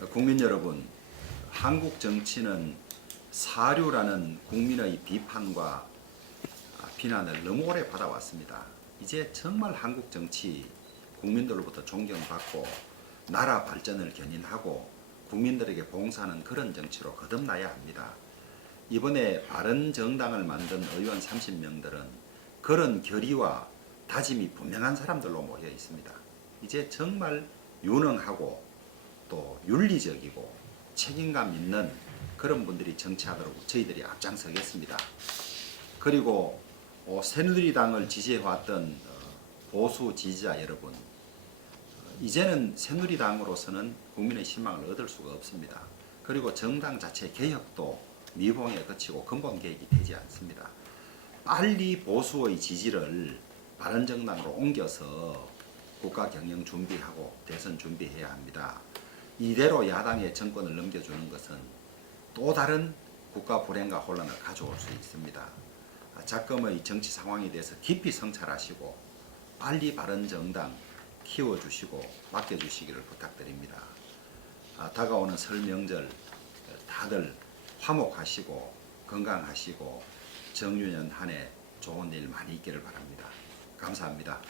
국민 여러분, 한국 정치는 사류라는 국민의 비판과 아, 비난을 너무 오래 받아왔습니다. 이제 정말 한국 정치 국민들로부터 존경받고 나라 발전을 견인하고 국민들에게 봉사하는 그런 정치로 거듭나야 합니다. 이번에 바른 정당을 만든 의원 30명들은 그런 결의와 다짐이 분명한 사람들로 모여 있습니다. 이제 정말 유능하고 또 윤리적이고 책임감 있는 그런 분들이 정치하도록 저희들이 앞장서겠습니다. 그리고 어, 새누리당을 지지해왔던 어, 보수 지지자 여러분, 어, 이제는 새누리당으로서는 국민의 신망을 얻을 수가 없습니다. 그리고 정당 자체 개혁도 미봉에 그치고 근본 개혁이 되지 않습니다. 빨리 보수의 지지를 바른정당으로 옮겨서 국가 경영 준비하고 대선 준비해야 합니다. 이대로 야당의 정권을 넘겨주는 것은 또 다른 국가 불행과 혼란을 가져올 수 있습니다. 아, 작금의 정치 상황에 대해서 깊이 성찰하시고 빨리 바른 정당 키워주시고 맡겨주시기를 부탁드립니다. 아, 다가오는 설 명절 다들 화목하시고 건강하시고 정유년 한 해 좋은 일 많이 있기를 바랍니다. 감사합니다.